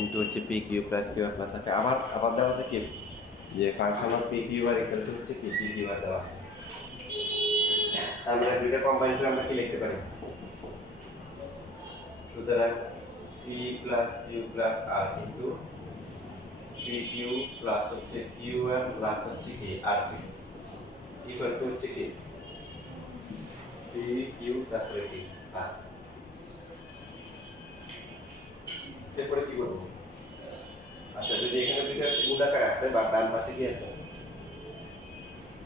Into হচ্ছে p q plus q r plus একটা আবার আবার দেওয়া আছে কি যে function of p q r equal to হচ্ছে পি কিউ আর দেওয়া আছে। আমরা দুইটা কম্বাইন করে আমরা কি লিখতে পারি? সুতরাং পি প্লাস কিউ প্লাস আর ইন্টু পি কিউ প্লাস হচ্ছে কিউ আর প্লাস হচ্ছে কি আর কিউ ইকুয়াল টু হচ্ছে কি পি কিউ তারপরে কি আর। এরপরে কি করবো? আচ্ছা যদি এখানে দুইটা গুণাকার আছে বা ডান পাশে কি আছে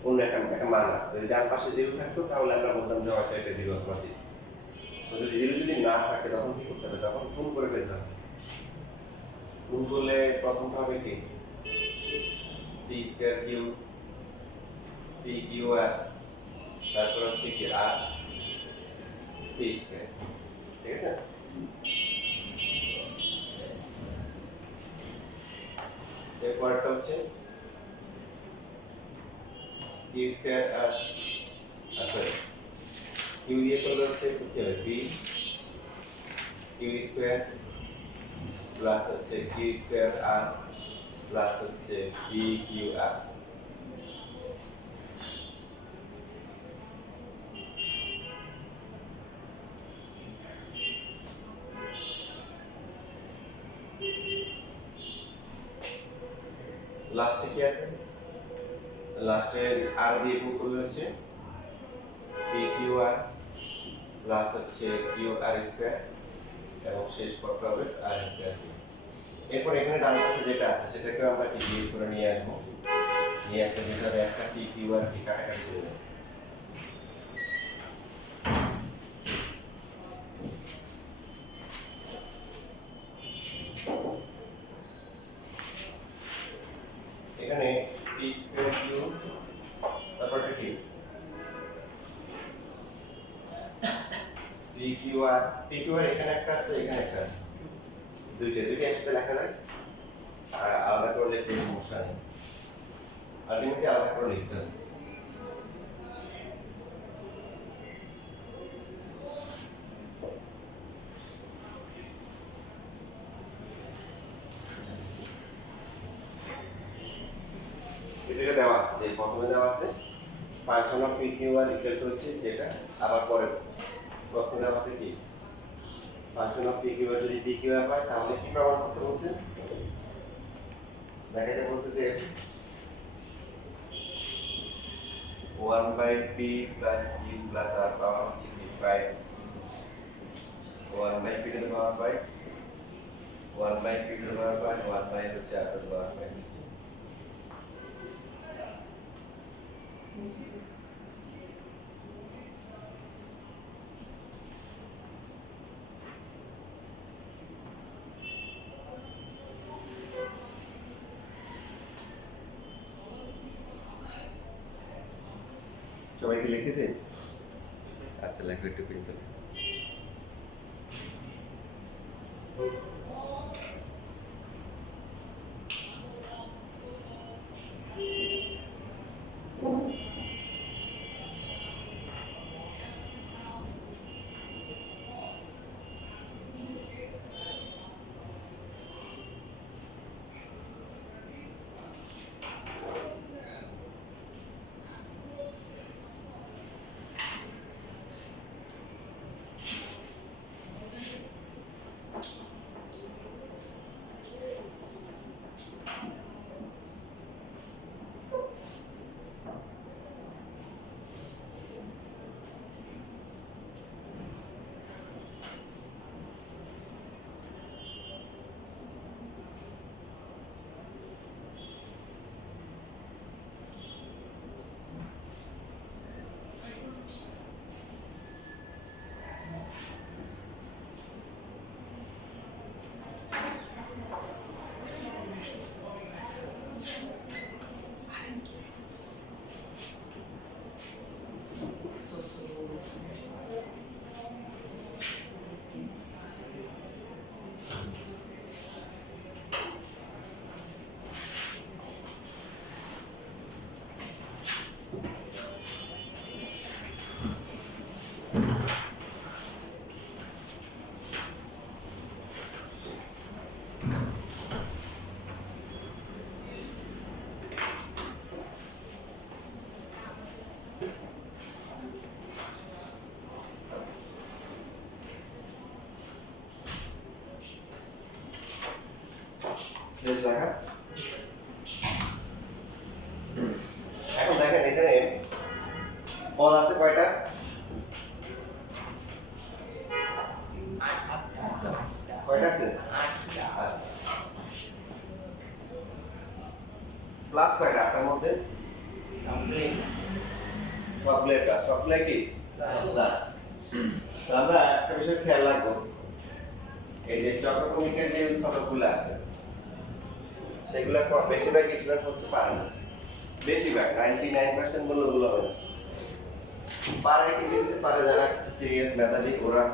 অন্য একটা মান আছে, যদি ডান পাশে জিরো থাকতো তাহলে আমরা বলতাম যে হয়তো এটা জিরো অথবা জিরো। তো যদি জিরো যদি না থাকে তখন কি করতে হবে? তখন গুণ করে ফেলতে হবে। গুণ করলে প্রথমটা হবে কি p square q p q আর তারপর হচ্ছে কি আর পি স্কয়ার। ঠিক আছে? এরপরটা হচ্ছে কিউ স্কয়ার আর সরি কিউ দিয়ে করলে হচ্ছে কি হবে পি কিউ স্কয়ার প্লাস হচ্ছে কিউ স্কয়ার আর প্লাস হচ্ছে পি কিউ আর। লাস্টে কি আছে? লাস্টে আর দিয়ে গুণ করলে হচ্ছে পি কিউ আর প্লাস হচ্ছে কিউ আর স্কয়ার এবং শেষ পদটা হবে আর স্কয়ার। এরপর এখানে ডান পাশে যেটা আছে সেটাকে আমরা কি বিয়োগ করে নিয়ে আসবো। নিয়ে আসলে যেটা হবে একটা পি কিউ আর কি কাটাকাটি করে দেবো। এখানে পি স্কয়ার কিউ তারপরটা কি পি কিউ আর এখানে একটা আছে এখানে একটা আছে, দুইটা একসাথে লেখা যায়। আলাদা করে লিখতে সমস্যা নেই, আলটিমেটলি আলাদা করে লিখতে হবে। এটা দেওয়া আছে যে প্রথমে দেওয়া আছে function of p q r equal to হচ্ছে যেটা, আবার পরে প্রশ্ন দেওয়া আছে কি function of p q r যদি পি কিউ আর হয় তাহলে কি প্রমাণ করতে বলছে? দেখা যায় বলছে যে 1/p plus q plus r পাওয়ার হচ্ছে কি 5 1/p to the power 5 1/p to the power 5 1/p হচ্ছে r to the power 5। সবাই কি লিখেছে? আচ্ছা লেখো একটু কিন্তু শেষ লেখা। এখন দেখেন এখানে পদ আছে কয়টা? কয়টা আছে? প্লাস কয়টা? আটটার মধ্যে সবগুলোর কাজ, সবগুলো কি প্লাস। তো আমরা একটা বিষয় খেয়াল রাখবো, এই যে চক্রক্রমিকের যে উৎপাদকগুলো আছে সেগুলো বেশিরভাগ স্টুডেন্ট হচ্ছে পারে না, বেশিরভাগ 99% বললে ভুল হবে না। পারে কিছু কিছু পারে, যারা সিরিয়াস মেধাবী ওরা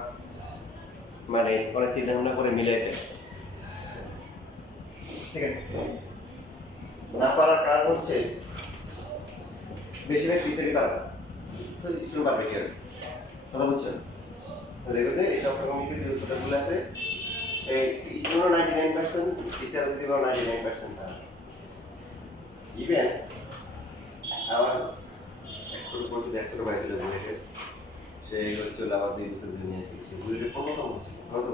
মানে ওরা চিন্তা ভাবনা করে মিলাই ফেলে, ঠিক আছে। না পারার কারণ হচ্ছে বেশিরভাগ পিছিয়ে পারে না, তো স্টুডেন্ট পারবে কি হবে, কথা বুঝছেন? তো দেখো যে এই চক্রক্রমিকের যে উৎপাদকগুলো আছে এই স্টুডেন্ট 99%, টিচার যদি বলো 99% না। ইভেন আমার এক ছোট পরিচিত এক ছোট ভাই ছিল বুয়েটের, সে হচ্ছিল আমার 2 বছর জুনিয়র ছিল, সে বুয়েটের 15তম ছিল, কত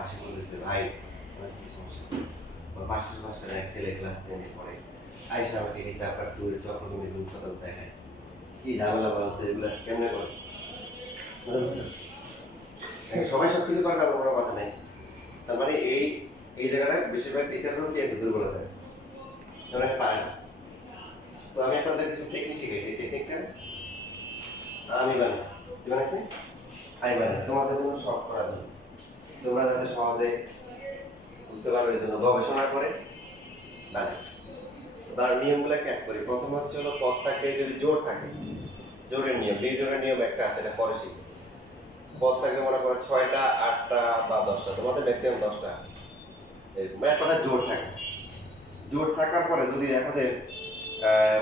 আসে বলতেছে ভাই আমার কি সমস্যা, আমার বার্ষিক ভাষার এক ছেলে ক্লাস 10-এ পড়ে, আইসা আমাকে এই চাপড়া টুয়ের চক্রক্রমিক উৎপাদক দেখায়, কি ঝামেলা বলতে এগুলো কেমনে করে, সবাই সব কিছু পারবে এমন কোনো কথা নেই। তার মানে এই জায়গাটা বেশিরভাগ টিচারগুলো কি আছে, দুর্বলতা আছে, ওরা পারে না। তো আমি আপনাদের কিছু টেকনিক শিখেছি, টেকনিকটা আমি বানিয়েছি, কি বানিয়েছি? আমি বানিয়েছি তোমাদের জন্য সহজ করার জন্য, তোমরা যাতে সহজে বুঝতে পারবে এই জন্য গবেষণা করে বানিয়েছি। তার নিয়মগুলো খেয়াল করি। প্রথম হচ্ছে হলো পদ থাকবে যদি জোর থাকে, জোরের নিয়ম, বিজোড়ের নিয়ম একটা আছে, এটা পরে শিখবে। পদ থাকে মনে করো 6টা 8টা বা 10টা, তোমাদের ম্যাক্সিমাম 10টা আছে, মানে এক কথা জোর থাকে। জোর থাকার পরে যদি দেখো যে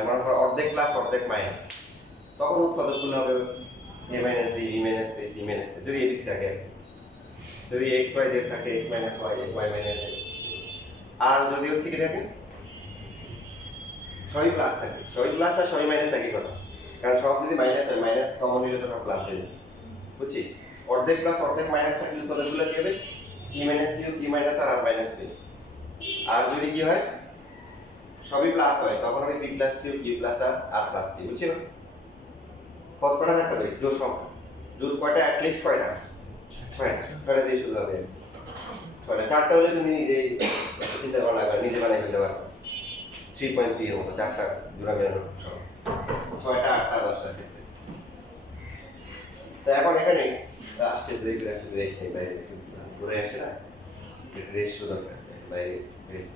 মনে করো অর্ধেক প্লাস অর্ধেক মাইনাস, তখন উৎপাদকগুলো হবে a minus b, b minus c, c minus a, যদি abc থাকে। যদি x y z থাকে x minus y, y minus z। আর যদি হচ্ছে কি থাকে সবই প্লাস থাকে, সবই প্লাস আর সবই মাইনাস একই কথা, কারণ সব যদি মাইনাস হয় মাইনাস কমন নিলে তো সব প্লাস হয়ে যাবে, বুঝছি? অর্ধেক প্লাস অর্ধেক মাইনাস থাকলে উৎপাদকগুলো কি হবে? p minus q, q minus r minus b। আর যদি কি হয় সবই প্লাস হয় তখন হবে p plus q, q plus r plus b, বুঝছো? কত কটা থাকতে হবে? জোড় সংখ্যা। জোড় কয়টা? অ্যাটলিস্ট কয়টা? 6টা দিয়ে শুরু হবে। 6টা, 4টা হলে তুমি নিজেই চিন্তা করা লাগবে, নিজে বানিয়ে ফেলতে পারো। 3.3 এর মতো 4টা জোড়া মেলানো সহজ, 6টা 8টা 10টার ক্ষেত্রে। তো এখন এখানে আসছে দুই করে আসলে রেস্ট নেই, বাইরে ঘুরে আসে না, রেস্ট দরকার আছে, বাইরে রেস্ট।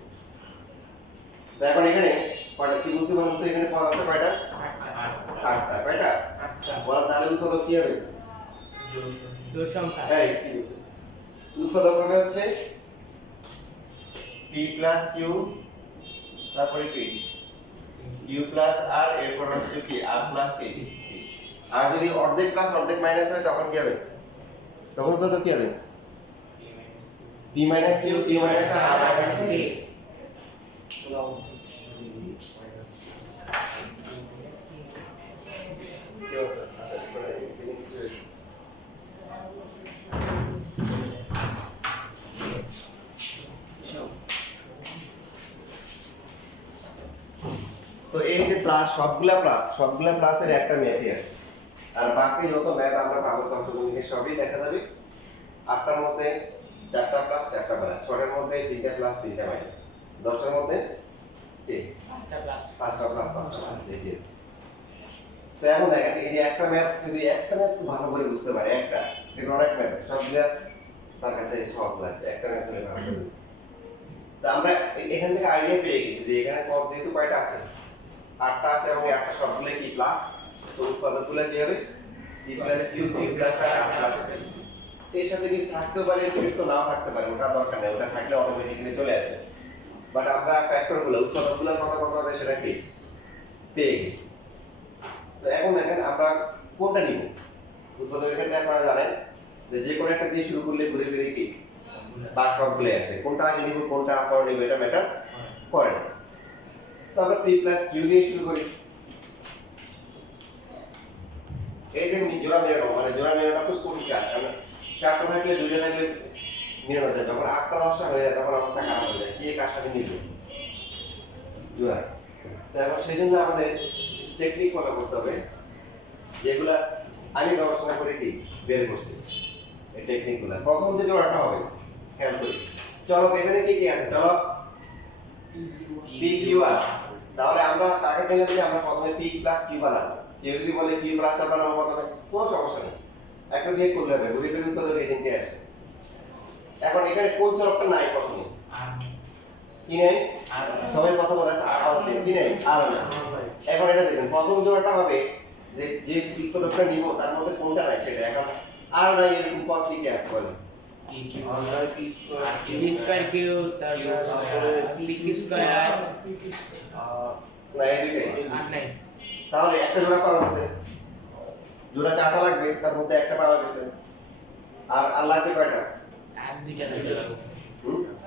তো এখন এখানে কয়টা কি বলছি বলুন তো? এখানে পদ আছে কয়টা? 8টা। কয়টা? বলা, তাহলে উৎপাদক কি হবে? জোড় সংখ্যা। এই কি বলছে? উৎপাদক হবে হচ্ছে p প্লাস q, তারপরে কি q প্লাস r, এরপর হচ্ছে কি r প্লাস কি। আর যদি অর্ধেক প্লাস অর্ধেক মাইনাস হয় তখন কি হবে? তখন উৎপাদক কি হবে? p minus q, q minus r, r minus q। তো এই যে প্লাস, সবগুলা প্লাসের একটা ম্যাথই আছে, আর বাকি যত ম্যাথ আমরা পাবো চক্রক্রমিকের সবই দেখা যাবে 8টার মধ্যে 4টা প্লাস 4টা মাইনাস, 6টার মধ্যে 3টা প্লাস 3টা মাইনাস, 10টার মধ্যে কি 5টা প্লাস 5টা প্লাস 5টা মাইনাস। এই যে তো এখন দেখেন এই যে একটা ম্যাথ, যদি একটা ম্যাথ খুব ভালো করে বুঝতে পারে, একটা এর অনেক ম্যাথ সবগুলা তার কাছে সহজ লাগবে, একটা ম্যাথ হলে ভালো করে। তো আমরা এখান থেকে আইডিয়া পেয়ে গেছি যে এখানে পদ যেহেতু কয়টা আছে, 8টা আছে এবং 8টা সবগুলো কি প্লাস, তো উৎপাদকগুলো কি হবে? p plus q, q plus আর r প্লাস b। এর সাথে কিছু থাকতেও পারে, অতিরিক্ত নাও থাকতে পারে, ওটা দরকার নেই, ওটা থাকলে অটোমেটিক্যালি চলে আসবে। বাট আমরা ফ্যাক্টরগুলো, উৎপাদকগুলো কত কত হবে সেটা কি পেয়ে গেছি। তো এখন দেখেন আমরা কোনটা নিব? উৎপাদকের ক্ষেত্রে আপনারা জানেন যে কোনো একটা দিয়ে শুরু করলে ঘুরে ফিরে কি বা সবগুলো আসে, কোনটা আগে নিব কোনটা পরে নিব এটা ম্যাটার করে না। তো আমরা p প্লাস q দিয়ে শুরু করি। এই যে জোড়া মেলানো, মানে জোড়া মেলানোটা খুব কঠিন কাজ, কারণ 4টা থাকলে 2টা থাকলে মিলানো যায়। যখন 8টা 10টা হয়ে যায় তখন অবস্থা খারাপ হয়ে যায়, কে কার সাথে মিলবে জোড়া। তো এখন সেই জন্য আমাদের টেকনিক ফলো করতে হবে, যেগুলা আমি গবেষণা করে কি বের করছি এই টেকনিকগুলো। প্রথম যে জোড়াটা হবে খেয়াল করি, চলো এখানে কি কি আছে, চলো পি কিউ আর। তাহলে আমরা তাকে নিলাম যে আমরা প্রথমে পি প্লাস কিউ বানাবো। কেউ যদি বলে কিউ প্লাস আর বানাবো প্রথমে, কোনো সমস্যা নেই, একটা দিয়ে করলে হবে, গরিবের উৎপাদক এই তিনটে আছে। এখন এখানে কোন চরকটা নাই প্রথমে, কি নেই, সবাই কথা বলে আওয়াজ দিয়ে কি নেই, আর না। এখন এটা দেখবেন প্রথম জোড়াটা হবে যে যে উৎপাদকটা নিব তার মধ্যে কোনটা নাই সেটা। এখন আর নাই এরকম পদ কি কি আছে বলেন, পি স্কয়ার কিউ তারপর পি স্কয়ার না এই দুইটাই। আর নাই তাহলে একটা জোড়া পাওয়া গেছে, জোড়া 4টা লাগবে, তার মধ্যে একটা পাওয়া গেছে, আর আর লাগবে কয়টা, আর দুইটা নাই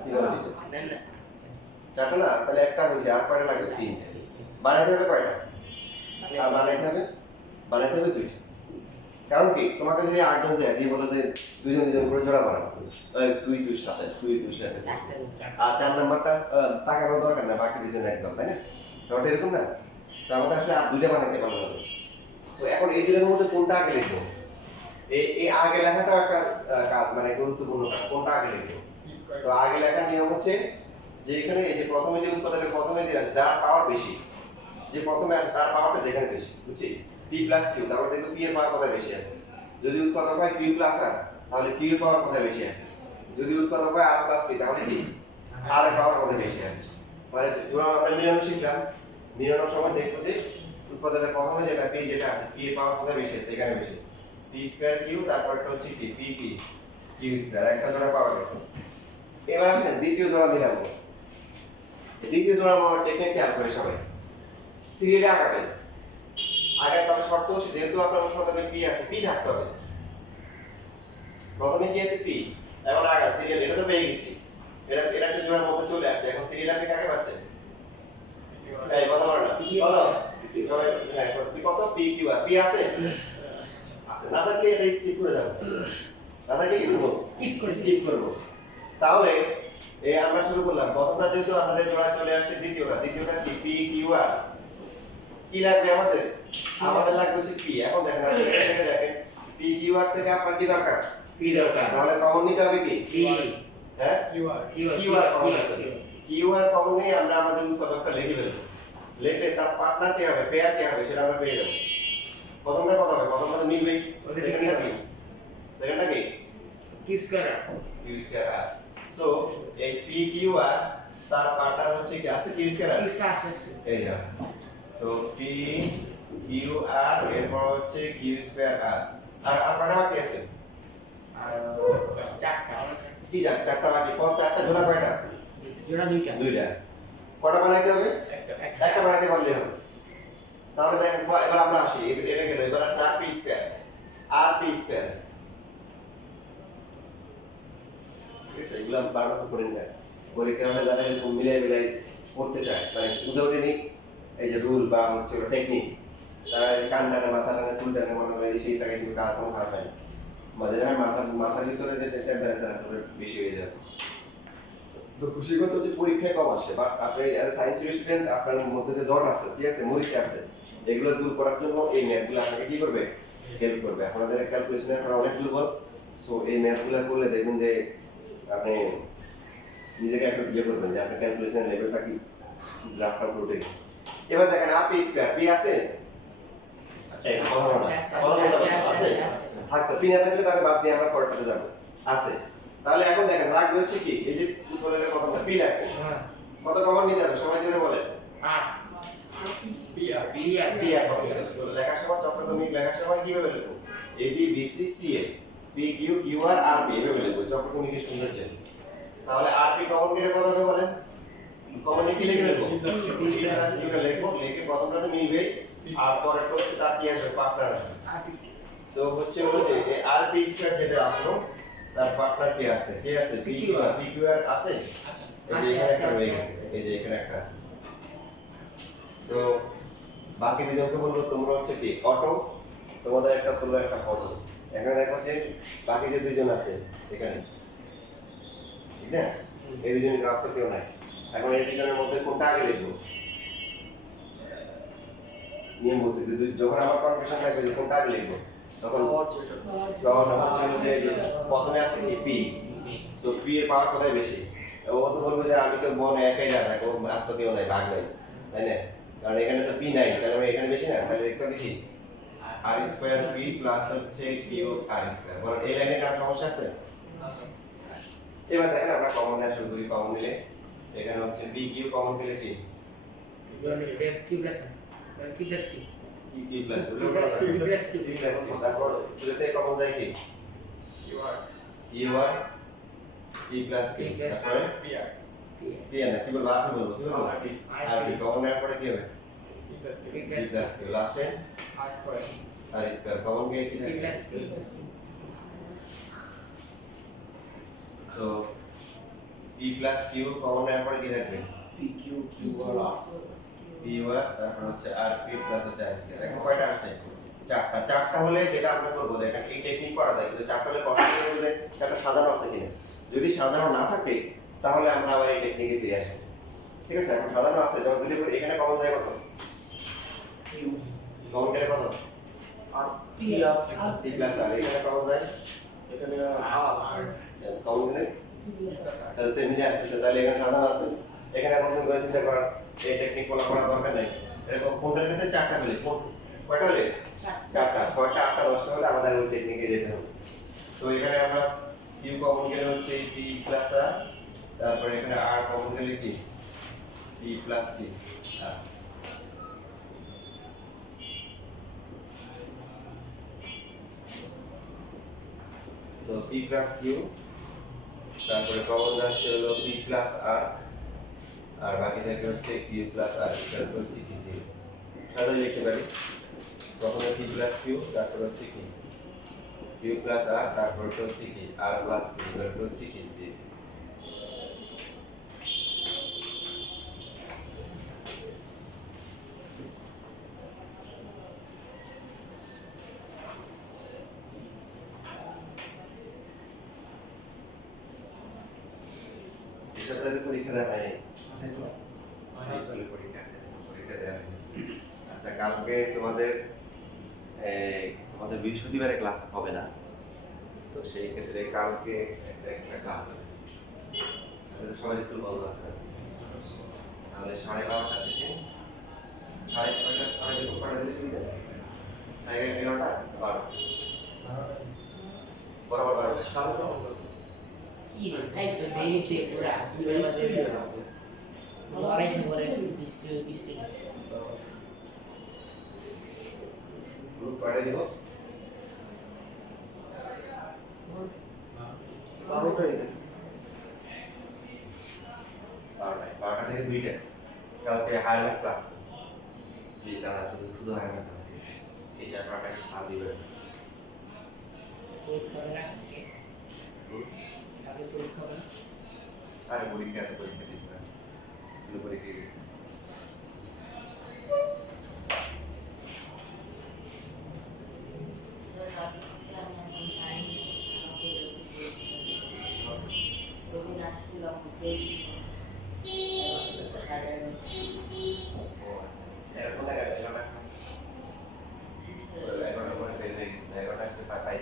কি বলে না না 4টা না, তাহলে একটা হইছে, আর কয়টা লাগবে, 3টা। বানাইতে হবে কয়টা, আর বানাইতে হবে 2টা। কারণ কি তোমাকে যদি 8 জন দেয় দিয়ে বলে যে 2 জন 2 জন করে জোড়া বানাও, তুই তুই সাথে তুই তুই সাথে, চারটা আর 4 নাম্বারটা তাকানোর দরকার না, বাকি 2 জন একদম, তাই না? ব্যাপারটা এরকম না? তো আমাদের আসলে আর 2টা বানাইতে পারবো না। সো এখন এই দুটোর মধ্যে কোনটা আগে লিখবো, এই আগে লেখাটাও একটা কাজ, মানে গুরুত্বপূর্ণ কাজ, কোনটা আগে লিখবো। তো আগে লেখার নিয়ম হচ্ছে যে এখানে এই যে প্রথমে যে উৎপাদকের প্রথমে যে আছে যার পাওয়ার বেশি, যে প্রথমে আছে তার পাওয়ারটা যেখানে বেশি, বুঝছি, পি প্লাস কিউ, তাহলে দেখো পি এর পাওয়ার কোথায় বেশি আছে। যদি উৎপাদক হয় কিউ প্লাস আর, তাহলে কিউ এর পাওয়ার কোথায় বেশি আছে। যদি উৎপাদক হয় আর প্লাস পি, তাহলে কি আর এর পাওয়ার কোথায় বেশি আছে। মানে জোড়া আমরা মিলানো শিখলাম, মিলানোর সময় দেখবো যে উৎপাদকের প্রথমে যেটা পি যেটা আছে, পি এর পাওয়ার কোথায় বেশি আছে, এখানে বেশি, পি স্কয়ার কিউ, তারপরটা হচ্ছে কি পি কি কিউ স্কয়ার, একটা জোড়া পাওয়া গেছে। এবার আসেন দ্বিতীয় জোড়া মিলাবো। দ্বিতীয় জোড়া আমার টেকনিক খেয়াল করে সবাই সিরিয়ালে আগাবেন। আগে তবে শর্ত হচ্ছে যেহেতু আপনার উৎপাদকে পি আছে, পি থাকতে হবে। প্রথমে কি আছে পি, এখন আগা সিরিয়াল, এটা তো পেয়ে গেছি, এটা এটা একটা জোড়ার মধ্যে চলে আসছে। এখন সিরিয়াল আপনি কাকে পাচ্ছেন, এই কথা বলেন না কত, সবাই হ্যাঁ পি কত, পি কিউ আর, পি আছে আছে, না থাকলে এটা স্কিপ করে যাবো, না থাকলে কি করবো, স্কিপ করবো। তাহলে এই আমরা শুরু করলাম, প্রথমটা যেহেতু আমাদের জোড়া চলে আসছে, দ্বিতীয়টা কি পি কিউ আর, কি লাগবে আমাদের, আমাদের লাগবে হচ্ছে পি। এখন দেখেন আপনি এটা থেকে দেখেন পি কিউ আর থেকে আপনার কি দরকার, পি দরকার, তাহলে কমন নিতে হবে কি, হ্যাঁ কিউ আর কমন নিতে হবে। কিউ আর কমন নিয়ে আমরা আমাদের উৎপাদকটা লিখে ফেলবো, লিখলে তার পার্টনার কে হবে, পেয়ার কে হবে সেটা আমরা পেয়ে যাবো। প্রথমটা কত হবে, প্রথমটা তো মিলবেই, সেকেন্ডটা কি, সেকেন্ডটা কি পি স্কয়ার কিউ স্কয়ার আর। সো এই পি কিউ আর তার পার্টনার হচ্ছে কি আছে, কিউ স্কয়ার আর, পি স্কয়ার আছে এই যে আছে। সো পি কিউ আর এরপর হচ্ছে কিউ স্কয়ার আর, আর কয়টা বাকি আছে, আর চারটা কি জান 4টা বাকি, কোন 4টা জোড়া কয়টা, জোড়া দুইটা 2টা। কয়টা বানাইতে হবে, একটা বানাইতে পারলে হবে। তাহলে দেখেন এবার আমরা আসি, এটা গেল, এবার 4 পি স্কয়ার আর পি স্কয়ার, ঠিক আছে? এগুলো বারবার করে নেয় পরীক্ষা হলে যারা এরকম মিলাই করতে চায়, মানে উদাহরণই এই যে রুল বা হচ্ছে ওটা টেকনিক, তারা কান টানে মাথা টানে চুল টানে মনে করে সেই তাকে কিন্তু কাজ কোনো কাজ হয় না, মাঝে মাঝে মাথার ভিতরে যে টেম্পারেচার আছে ওটা বেশি হয়ে যাবে। তো খুশির কথা হচ্ছে পরীক্ষায় কম আসে, বাট আপনি অ্যাজ এ সায়েন্স স্টুডেন্ট আপনার মধ্যে যে জট আছে, ঠিক আছে, মরিচে আছে, এগুলো দূর করার জন্য এই ম্যাথগুলো আপনাকে কি করবে, হেল্প করবে। আপনাদের ক্যালকুলেশনের পর অনেক দুর্বল, সো এই ম্যাথগুলো করলে দেখবেন যে আপনি নিজেকে একটা ইয়ে করবেন যে আপনার ক্যালকুলেশনের লেভেলটা কি, গ্রাফটা উঠে গেছে। এবার দেখেন আর পি স্কয়ার, পি আছে, আচ্ছা এটা কথা বলা আছে, থাকতো পি না থাকলে তাহলে বাদ দিয়ে আমরা পরেরটাতে যাব, আছে। তাহলে এখন দেখেন লাগবে হচ্ছে কি, এই যে উৎপাদকের প্রথমটা পি লাগবে, কত কমন নিতে হবে সবাই জোরে বলেন, 8 পি আর লেখার সময় চক্রক্রমিক লেখার সময় কিভাবে লিখবো, A B B C C A, P Q Q R R P এভাবে লিখবো চক্রক্রমিকের সৌন্দর্য। তাহলে আর পি কমন নিলে কত হবে বলেন, কমন নিয়ে কি লিখে লিখবো, পি প্লাস কিউ লিখবো, লিখে প্রথমটাতে মিলবে, আর পরেরটা হচ্ছে তার কি আসবে, পার্টনার আসবে। সো হচ্ছে হলো যে আর পি স্কয়ার যেটা আসলো তার পার্টনার কে আছে, কে আছে, পি কিউ আর আছে, এই যে এখানে একটা হয়ে গেছে, এই যে এখানে একটা আছে। সো বাকি দুজনকে বলবো তোমরা হচ্ছে কি অটো, তোমাদের একটা তোমরা একটা ফটো। এখানে দেখো যে বাকি যে দুইজন আছে এখানে, না? এই দুজনের ঘাত তো কেউ নাই। এখন এই দুজনের মধ্যে কোনটা আগে লিখবো? নিয়ম বলছি যে যখন আমার কনফিউশন থাকবে যে কোনটা আগে লিখবো তখন হচ্ছে যে প্রথমে আছে কি পি, সো পি এর পাওয়ার কোথায় বেশি? ও তো বলবে যে আমি তো মন একাই না থাকবো, আর তো কেউ নাই, ভাগ নাই, তাই না? কারণ এখানে তো পি নাই, তাহলে আমরা এখানে বেশি না, তাহলে লিখতে হবে কি আর স্কয়ার পি প্লাস হচ্ছে কিউ আর স্কয়ার। বলেন এই লাইনে কার সমস্যা আছে? এবার দেখেন আমরা কমন নেওয়া শুরু করি। কমন নিলে এখানে হচ্ছে বি কিউ কমন পেলে কি কি প্লাস কি প্লাস কি কি কি প্লাস কি প্লাস কি তারপর দুটোতে কমন যায় কি ইউ আর পি প্লাস কি তারপরে পি আর না কি বলবো আপনি বলবো কি বলবো আর পি কমন নেওয়ার পরে কি হবে পি প্লাস কি লাস্টে আর স্কয়ার কমন গিয়ে কি থাকে so p plus q common নেওয়ার পরে কি থাকবে পি আর তারপর হচ্ছে আর পি প্লাস হচ্ছে আর স্কয়ার। এখন কয়টা আসছে? চারটা হলে যেটা আমরা করবো দেখেন এই টেকনিক করা যায়, কিন্তু চারটা হলে কথা বলবো যে চারটা সাধারণ আছে কিনা। যদি সাধারণ না থাকে তাহলে আমরা আবার এই টেকনিকে ফিরে আসবো। ঠিক আছে, এখন সাধারণ আছে যেমন দুটো করে এখানে কমন যায় কত? কমন গেলে কত? পি প্লাস আর এখানে কমন যায় কমন গেলে তাহলে সেম জিনিস আসতেছে। তাহলে এখানে সাধারণ আছে, এখানে নতুন করে চিন্তা করার এই টেকনিক ফলো করার দরকার নেই। এরকম কোনটার ক্ষেত্রে চারটা হলে কয়টা হলে? চারটা, ছয়টা, আটটা, দশটা হলে আমাদের ওই টেকনিকে যেতে হবে। তো এখানে আমরা কিউ কমন গেলে হচ্ছে পি প্লাস আর, তারপরে এখানে আর কমন গেলে কি p plus q r. So p plus q, তারপরে কমন যাচ্ছে হলো পি প্লাস আর, আর বাকি থাকে হচ্ছে q plus r equal to হচ্ছে কি জিরো। সাধারণ লিখতে পারি প্রথমে পি প্লাস কিউ, তারপর হচ্ছে কি কিউ প্লাস আর, তারপর হচ্ছে কি আর প্লাস কিউ ইকুয়াল টু হচ্ছে কি জিরো। এই সপ্তাহে পরীক্ষা দেওয়া হয়নি? স্কুলে পরীক্ষা আছে, পরীক্ষা দেওয়া হয়নি। আচ্ছা, কালকে তোমাদের বৃহস্পতিবারে ক্লাস হবে না, তো সেই ক্ষেত্রে কালকে একটা ক্লাস হবে। তাহলে সবার স্কুল বন্ধ আছে, তাহলে 12:30 থেকে 6:30 কটা দিলে সুবিধা? 11:30 12 বরাবর 12 কি ভাই তো দেরিতে পুরা দুই বাজে আড়াইশো করে 20 টাকা গ্রুপ কয়টা দিব? 12টা থেকে 2টা। কালকে হায়ার ম্যাথ ক্লাস, যেটা শুধু হায়ার ম্যাথ আছে, এই চ্যাপ্টারটা একটু ভালো দিবে। আগে পরীক্ষা হবে আরে পরীক্ষা আছে, পরীক্ষা দিতে হবে, স্কুলে পরীক্ষা গেছে। এরকম লাগে 11টা করে ফেল হয়ে গেছে, 11টা আসলে পাই।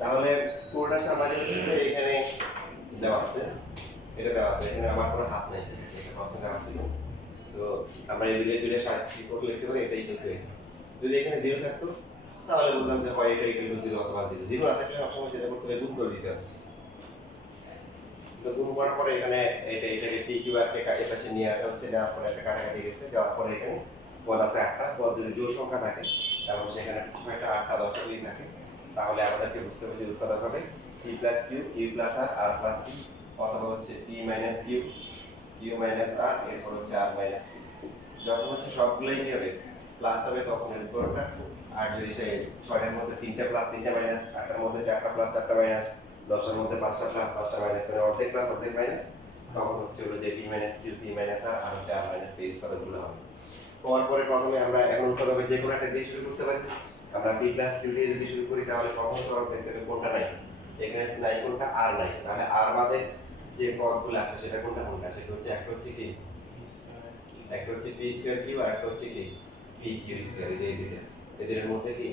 তাহলে পুরোটা সামারি হচ্ছে যে এখানে দেওয়া আছে, এটা দেওয়া আছে, এখানে আমার কোনো হাত নাই, ঠিক আছে, এটা প্রশ্ন দেওয়া আছে। তো আমরা এই দুইটা সাহায্য করে লিখতে পারি এটাই কিন্তু যদি এখানে জিরো থাকতো তাহলে বলতাম যে হয় এটা ইকুয়াল টু জিরো অথবা জিরো। জিরো না থাকলে সবসময় সেটা করতে হবে গুণ করে দিতে হবে। তো গুণ করার পরে এখানে এটাকে পি কিউ আর কে এর পাশে নিয়ে আসা হচ্ছে, নেওয়ার পরে একটা কাটাকাটি গেছে, যাওয়ার পরে এখানে পদ আছে 8টা। পদ যদি জোড় সংখ্যা থাকে এবং সেখানে 6টা 8টা 10টা যদি থাকে তাহলে আমাদেরকে বুঝতে হবে যে উৎপাদক হবে p plus q q plus r r plus q অথবা হচ্ছে p minus q q minus r এরপর হচ্ছে r মাইনাস q। যখন হচ্ছে সবগুলোই কি হবে প্লাস হবে তখন এর উপরটা, আর যদি সেই 6টার মধ্যে 3টা প্লাস 3টা মাইনাস, 8টার মধ্যে 4টা প্লাস 4টা মাইনাস, 10টার মধ্যে 5টা প্লাস 5টা মাইনাস, মানে অর্ধেক প্লাস অর্ধেক মাইনাস, তখন হচ্ছে হলো যে p minus q p minus r আর হচ্ছে r মাইনাস q এই উৎপাদকগুলো হবে। হওয়ার পরে প্রথমে আমরা এখন উৎপাদকের যে কোনো একটা দিয়ে শুরু করতে পারি। আমরা p প্লাস q দিয়ে যদি শুরু করি তাহলে প্রথম উৎপাদক দেখতে হবে কোনটা নাই, এখানে নাই কোনটা r নাই, তাহলে r বাদে যে পদগুলো আছে সেটা কোনটা কোনটা, সেটা হচ্ছে একটা হচ্ছে কি একটা হচ্ছে p স্কয়ার q আর একটা হচ্ছে কি p q স্কয়ার, এই যে এই দুইটা, এদের মধ্যে কি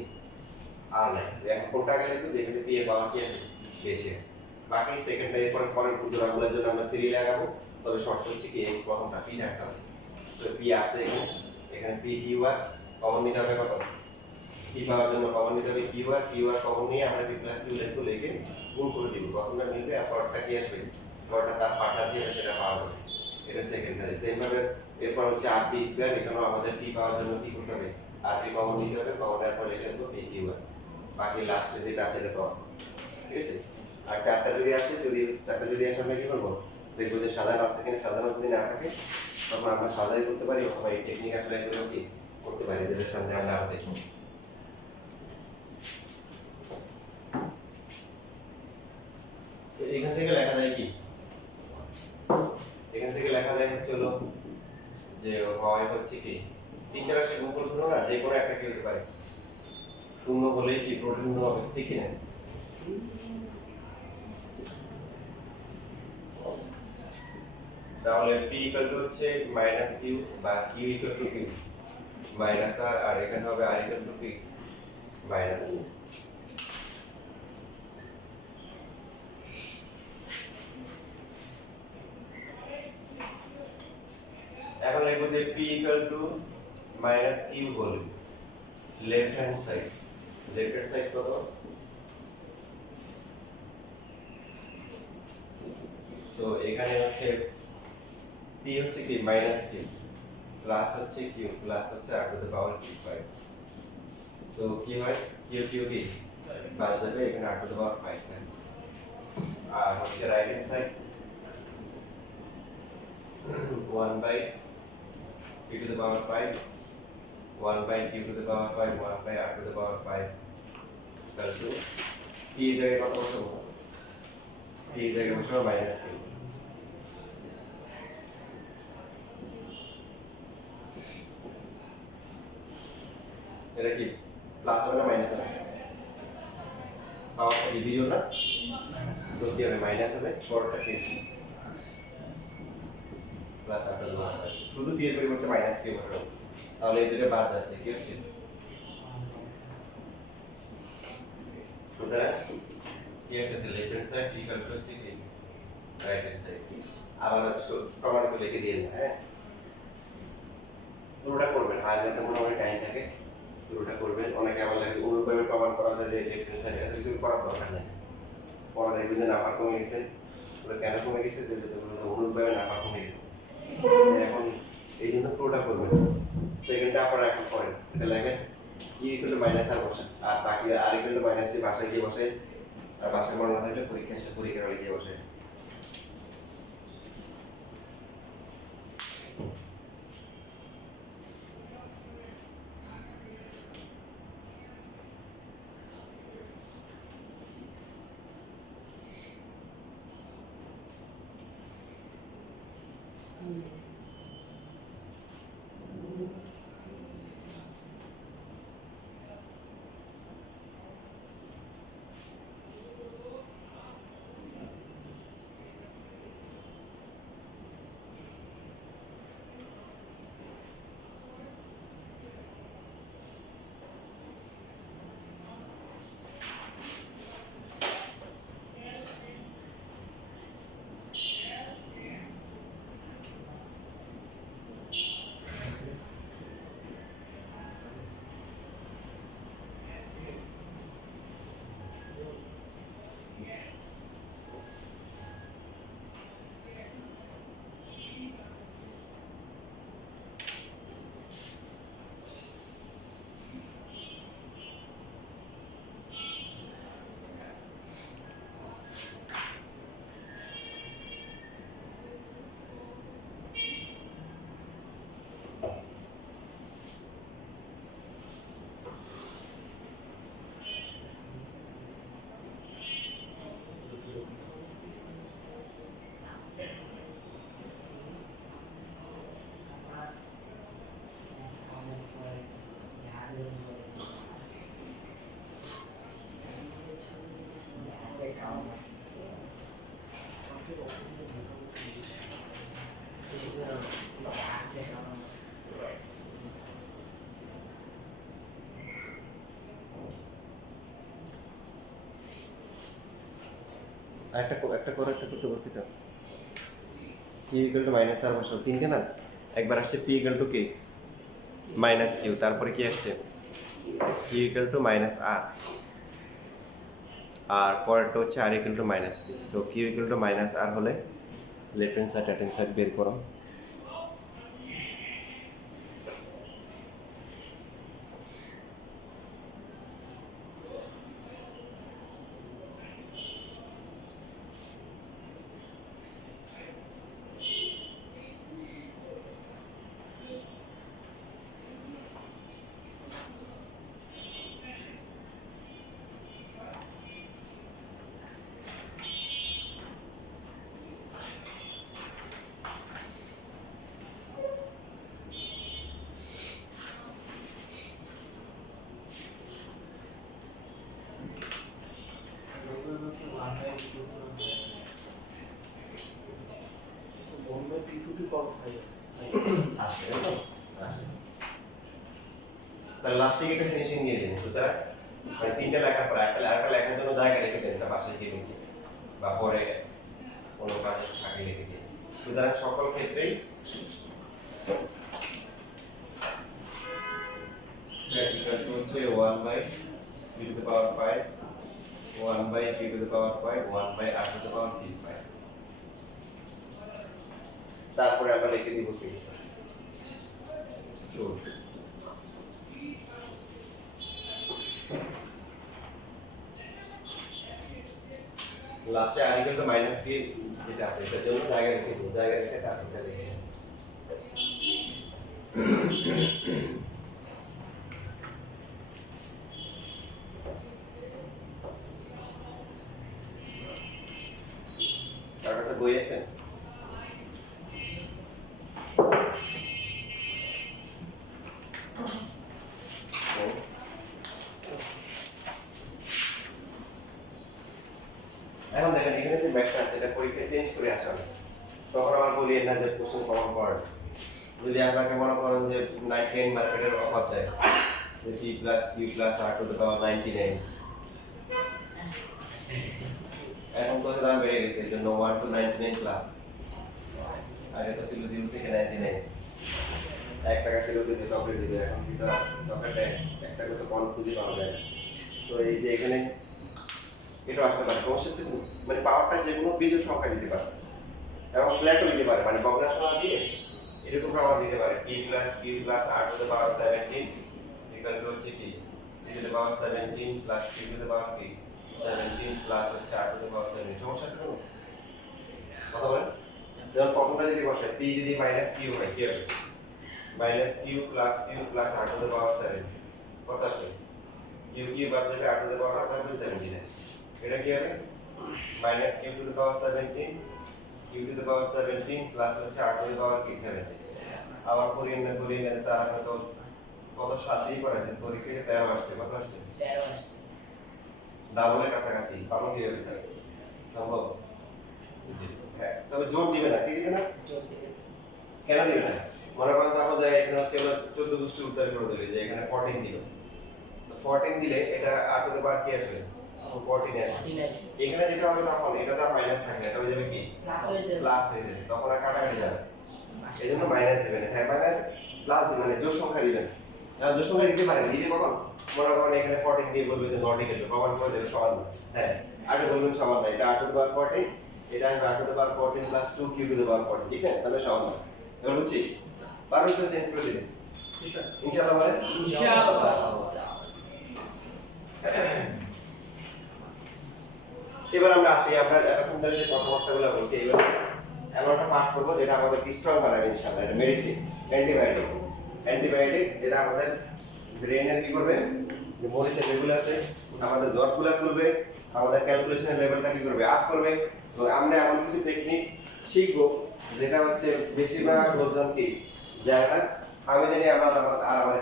r নাই। তো এখন কোনটা আগে লিখবো যেখানে p এর পাওয়ার কি আছে বেশি আছে। বাকি সেকেন্ডটা এরপর পরের উদাহরণগুলোর জন্য আমরা সিরিয়াল লাগাবো, তবে শর্ত হচ্ছে কি এই প্রথমটা p থাকতে হবে। তো p আছে এখানে, এখানে p q আর কমন নিতে হবে কত, p পাওয়ার জন্য কমন নিতে হবে q আর কমন নিয়ে আমরা p প্লাস q লিখবো, লিখে গুণ করে দিব, প্রথমটা মিলবে আর পরেরটা কি আসবে, পরেরটা তার পার্টনার কি হবে সেটা পাওয়া যাবে। এটা সেকেন্ডটা সেম ভাবে এরপর হচ্ছে rp স্কয়ার, এখানেও আমাদের p পাওয়ার জন্য কি করতে হবে rp কমন নিতে হবে, কমনের পর লিখে দেবো p q আর, বাকি লাস্টে যেটা আছে এটা পাওয়া, ঠিক আছে। আর চারটা যদি আসে, চারটা যদি আসে আমরা কি করবো, দেখবো যে সাজানো আছে কিনা, সাজানো যদি না থাকে তখন আমরা সাজাই করতে পারি অথবা এই টেকনিক অ্যাপ্লাই করেও কি করতে পারি, যেটার সামনে আমরা আরো দেখবো। তো এখান থেকে লেখা যায় কি, এখান থেকে লেখা যায় হচ্ছে হলো যে হয় হচ্ছে কি 3টা রাশি গুণ করে শূন্য না, যে কোনো একটা কি হতে পারে, শূন্য হলেই কি প্রোটিন হবে, ঠিক কি না। তাহলে p ইকুয়াল টু হচ্ছে মাইনাস q বা q equal to q minus r, আর এখানে হবে r equal to p minus q। এখন লিখবো যে p equal to minus q whole left hand side, left hand side কত, সো এখানে হচ্ছে p হচ্ছে কি মাইনাস q প্লাস হচ্ছে q প্লাস হচ্ছে r to the power q 5, তো কি হয় q কি বাদ যাবে, এখানে r টু দ্য পাওয়ার 5 থাকবে। আর হচ্ছে right hand side 1 by p to the power 5, 1 by q to the power 5, 1 by r to the power 5 equal to p এর জায়গায় কত বসাবো, p এর জায়গায় বসাবো মাইনাস q। এটা কি প্লাস হবে না মাইনাস হবে, পাওয়ারটা ডিভিশন না, তো কি হবে মাইনাস হবে, পরটা কি প্লাস আটা দেওয়া হবে, শুধু p এর পরিবর্তে মাইনাস q বসাবো, তাহলে এই দুটো বাদ যাচ্ছে, কি হচ্ছে, সুতরাং কি হচ্ছে left hand side equal to হচ্ছে কি রাইট হ্যান্ড সাইড। আবার প্রমাণিত লিখে দিয়ে না, হ্যাঁ পুরোটা করবেন, হায়ার ম্যাথে মোটামুটি টাইম থাকে, পুরোটা করবেন। অনেকে আবার লাগে অনুরূপভাবে প্রমাণ করা যায় যে লেফট হ্যান্ড সাইড, এত কিছু করার দরকার নেই, পড়া দেখবেন যে নাম্বার কমে গেছে, ওটা কেন কমে গেছে, যে অনুরূপভাবে নাম্বার কমে গেছে, এখন এই জন্য পুরোটা করবেন। সেকেন্ডটা আপনারা এখন করেন, এটা লেখেন কি ইকুয়াল টু মাইনাস আর বসান, আর বাকি আর ইকুয়াল টু মাইনাস এর বাসায় গিয়ে বসে, আর বাসায় মনে না থাকলে পরীক্ষার হলে গিয়ে বসে। একটা করতে বলছি তো q equal to minus r বসাও তিনটে না একবার আসছে পি ইকুয়াল টু কে মাইনাস কিউ তারপরে কি আসছে q equal to minus r পরেরটা হচ্ছে r equal to minus p so q equal to minus r হলে left hand side right hand side বের করো তাহলে লাস্টে একটা ফিনিশিং দিয়ে দিন সুতরাং মানে তিনটা লেখার পর একটা লেখার জন্য জায়গা রেখে দেন এটা পাশে গিয়ে লিখে বা পরে কোনো কাজে থাকে লিখে দিন সুতরাং সকল ক্ষেত্রেই ইকুয়াল টু হচ্ছে 1 by e to the power 5 1 by t to the power 5 1 by r to the power 5 তারপরে আমরা লিখে দিব কি লাস্টে r equal to minus p যেটা আছে এটার জন্য জায়গা রেখে তারপরে লিখে তার কাছে বই আছে এখন দেখেন এখানে যে ম্যাথটা আছে এটা পরীক্ষায় চেঞ্জ করে আসা হবে তখন আমার বলি না যে প্রশ্ন কমন পড়ে যদি আপনাকে মনে করেন যে 99 মার্কেটের অফার দেয় যে g plus q plus r to the পাওয়ার 99 এখন তো দাম বেড়ে গেছে এই জন্য 1 টু 99 প্লাস আগে তো ছিল 0 থেকে 99 1 টাকা ছিল দিতে চকলেট দিতে এখন কিন্তু চকলেটে 1 টাকা তো কম খুঁজে পাওয়া যায় না তো এই যে এখানে এটা আসতে পারে সমস্যা মানে পাওয়ারটা যে কোনো বিজোড় সংখ্যা দিতে পারে এবং ফ্ল্যাটও দিতে পারে মানে ভগ্নাংশ দিয়ে এরকম প্রমাণ দিতে পারে p plus q plus r to the power 17 equal to হচ্ছে কি e to the power 17 plus q to the পাওয়ার কি 17 প্লাস হচ্ছে r টু দ্য পাওয়ার 17 সমস্যা আছে কোনো কথা বলেন যেমন প্রথমটা যদি বসে p যদি মাইনাস q হয় কি হবে minus q plus r to the পাওয়ার 7 কত আসবে q বাদ যাবে r টু দ্য পাওয়ার থাকবে 17 এটা কি হবে minus q to the power 17 q to the power 17 plus হচ্ছে r টু দ্য পাওয়ার 17 আবার পরিণামে স্যার আপনি তো কত 7 দিয়ে করেছেন পরীক্ষায় 13 আসছে কত আসছে 13 আসছে ডাবলের কাছাকাছি পাবো কি হবে স্যার সম্ভব জি হ্যাঁ তবে জোর দিবে না কি দিবে না জোর দিবে কেন দিবে না মনে করেন যাবো যে এখানে হচ্ছে 14 গোষ্ঠী উদ্ধার করে দেবে যে এখানে 14 দিল তো 14 দিলে এটা r টু দ্য পাওয়ার কি আসবে 14 আসবে এখানে যেটা হবে তখন এটা তো মাইনাস থাকবে এটা হয়ে যাবে কি প্লাস হয়ে যাবে তখন আর কাটাকাটি যাবে এই জন্য মাইনাস দেবেন হ্যাঁ মাইনাস প্লাস দিবেন মানে জোড় সংখ্যা দিবেন জোড় সংখ্যা দিতে পারেন দিতে কখন মনে করেন এখানে 14 দিয়ে বলবে যে নট ইকুয়াল টু প্রমাণ করে দেবে সমান না হ্যাঁ আর বলবেন সমান না এটা r টু দ্য পাওয়ার 14 এটা হবে r to the power 14 plus 2q two the পাওয়ার 14 ঠিক আছে তাহলে সমান না এবার বুঝছি পারবেন তো চেঞ্জ করে দিবেন ইনশাআল্লাহ মানে ইনশাআল্লাহ এবার আমরা আসি আমরা এতক্ষণ ধরে যে কথাবার্তাগুলো বলছি এবার এমন একটা পাঠ করবো যেটা আমাদের স্ট্রং বানাবে ইনশাআল্লাহ এটা মেডিসিন অ্যান্টিবায়োটিক যেটা আমাদের ব্রেনের কি করবে যে মরিচে যেগুলো আছে আমাদের জটগুলো খুলবে আমাদের ক্যালকুলেশনের লেভেলটা কি করবে আপ করবে তো আমরা এমন কিছু টেকনিক শিখবো যেটা হচ্ছে বেশিরভাগ লোকজন কি জানে না আমি জানি আমার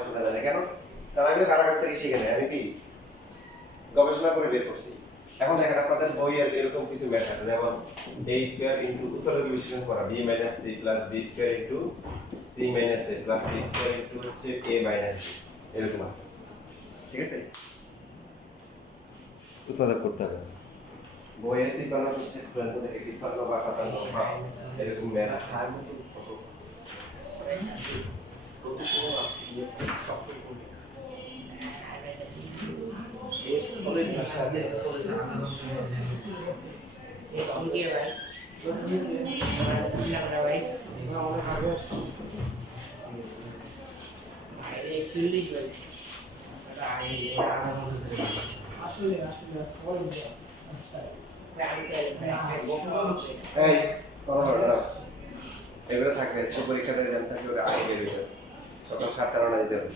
ছোটা জানে কেন কারণ আমি কারো কাছ থেকে শিখে নেই আমি কি গবেষণা করে বের করছি এখন দেখেন আপনাদের বইয়ের এরকম কিছু ম্যাথ আছে যেমন a স্কয়ার ইনটু উত্তরকে বিশ্লেষণ করা b minus c plus b square into c minus a plus c square into হচ্ছে a মাইনাস c এরকম আছে ঠিক আছে উৎপাদক করতে হবে বইয়ে 53 পৃষ্ঠা খুলেন তো দেখে 53 বা 57 বা এরকম ম্যাথ এই কথা বলো না এবারে থাকবে সে পরীক্ষাতে যেমন থাকবে ওটা আগে বের হয়ে যাবে সকাল 7টা রান্না দিতে হবে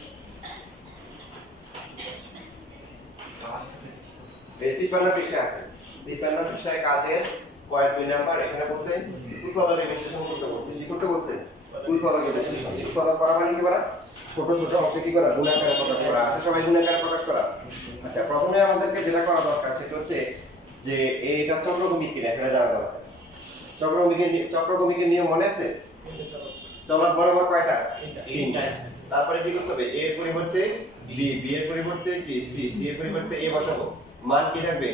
তিপ্পান্ন পৃষ্ঠা আছে 53 পৃষ্ঠায় কাজের কয়েক 2 নাম্বার এখানে বলছে উৎপাদনের বিশ্লেষণ করতে বলছে কি করতে বলছে উৎপাদনের বিশ্লেষণ উৎপাদন করা মানে কি করা ছোট ছোট অংশে কি করা গুণাকারে প্রকাশ করা আছে সবাই গুণাকারে প্রকাশ করা আচ্ছা প্রথমে আমাদেরকে যেটা করা দরকার সেটা হচ্ছে যে এইটা চক্রগমিক কিনা এখানে জানা দরকার চক্রগমিকের নিয়ম মনে আছে চলক বরাবর কয়টা তিনটা তারপরে কি করতে হবে a এর পরিবর্তে b b এর পরিবর্তে c c এর পরিবর্তে a বসাবো মান কি থাকবে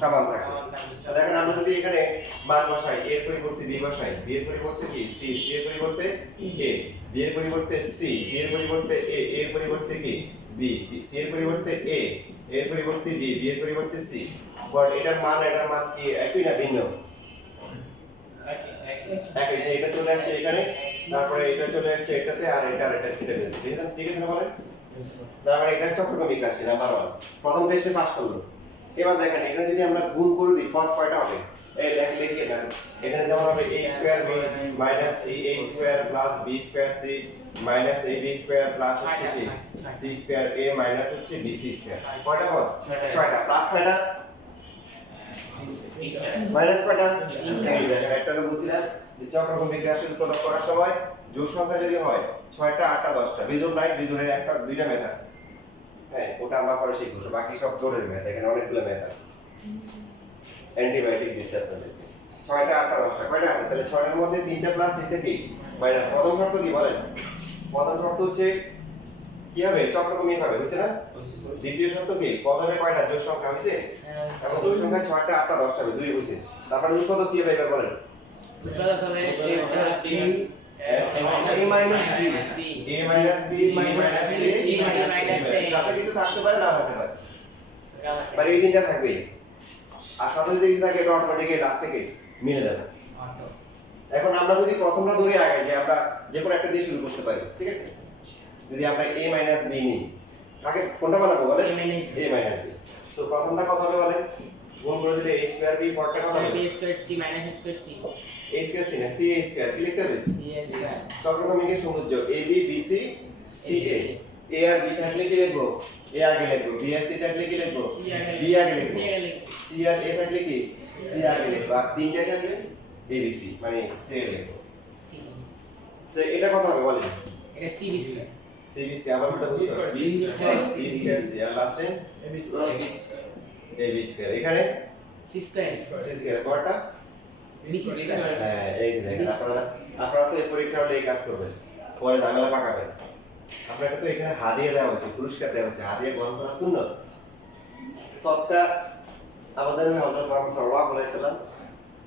সমান থাকবে দেখেন আমরা যদি এখানে মান বসাই a এর পরিবর্তে b বসাই b এর পরিবর্তে কি c c এর পরিবর্তে a b এর পরিবর্তে c c এর পরিবর্তে a a এর পরিবর্তে কি b c এর পরিবর্তে a এর পরিবর্তে b b এর পরিবর্তে c বাট এটার মান কি একই না ভিন্ন একই যে এটা চলে আসছে এখানে তারপরে এটা চলে আসছে এটাতে আর এটা কেটে দিয়েছে ঠিক আছে না বলেন তারপরে এটা চক্রগমিক রাশি নাম্বার 1 প্রথম টেস্টে পাস করলো এবার দেখেন এখানে যদি আমরা গুণ করে দিই পদ কয়টা হবে এই লিখে নেন এখানে যেমন হবে a square b minus c a square plus b square c minus ab square plus হচ্ছে কি c স্কয়ার a মাইনাস হচ্ছে bc স্কয়ার কয়টা পদ ছয়টা প্লাস কয়টা মাইনাস কয়টা এই দেখেন একটাকে বুঝছিলাম যে চক্রগমিক রাশি উৎপাদন করার সময় জোড় সংখ্যা যদি হয় 6টা 8টা 10টা বিজোড় নাই বিজোড়ের একটা দুইটা ম্যাথ আছে হ্যাঁ ওটা আমরা পরে শিখব বাকি সব জোড়ের ম্যাথ এখানে অনেকগুলো ম্যাথ আছে অ্যান্টিবায়োটিক দিচ্ছে আপনাদের 6টা 8টা 10টা কয়টা আছে তাহলে 6টার মধ্যে 3টা প্লাস 3টা কি মাইনাস প্রথম শর্ত কি বলেন প্রথম শর্ত হচ্ছে কি হবে চক্রগমিক হবে বুঝছেন না দ্বিতীয় শর্ত কি পদ হবে কয়টা জোড় সংখ্যা হইছে এবং জোড় সংখ্যা 6টা 8টা 10টা হবে দুই হইছে তারপর উৎপাদক কি হবে এবার বলেন উৎপাদক হবে a minus b minus c তাতে কিছু থাকতে পারে না থাকতে পারে মানে এই তিনটা থাকবে আর সাথে যদি কিছু থাকে এটা অটোমেটিক্যালি লাস্টে কে মিলে যাবে এখন আমরা যদি প্রথমটা ধরে আগে যে আমরা যে কোনো একটা দিয়ে শুরু করতে পারি ঠিক আছে যদি আমরা a minus b নিই আগে কোনটা বানাবো বলেন a minus b তো প্রথমটা কত হবে বলেন গুণ করে দিলে a স্কয়ার b পরটা কত হবে b square c minus square c a square c না c a স্কয়ার কি লিখতে হবে c স্কয়ার চক্রগমিকের সৌন্দর্য ab bc ca a R b থাকলে কি লিখবো a আগে লিখবো b আর c থাকলে কি লিখবো b আগে লিখবো c আর a থাকলে কি c আগে লিখবো আর তিনটা থাকলে abc মানে c লিখবো c সো এটা কত হবে বলেন এটা c b square c b square আবার বলতে বলছো b square c square c আর লাস্টে ab স্কয়ার এখানে c স্কয়ার c স্কয়ার কয়টা b স্কয়ার হ্যাঁ এই যে দেখেন আপনারা তো এই পরীক্ষা হলে এই কাজ করবেন পরে ঝামেলা পাকাবেন আপনাকে তো এখানে হাদিয়া দেওয়া হয়েছে পুরস্কার দেওয়া হয়েছে হাদিয়া গ্রহণ করা সুন্নত সৎকার আমাদের নবী হযরত মুহাম্মদ সাল্লাল্লাহু আলাইহি সাল্লাম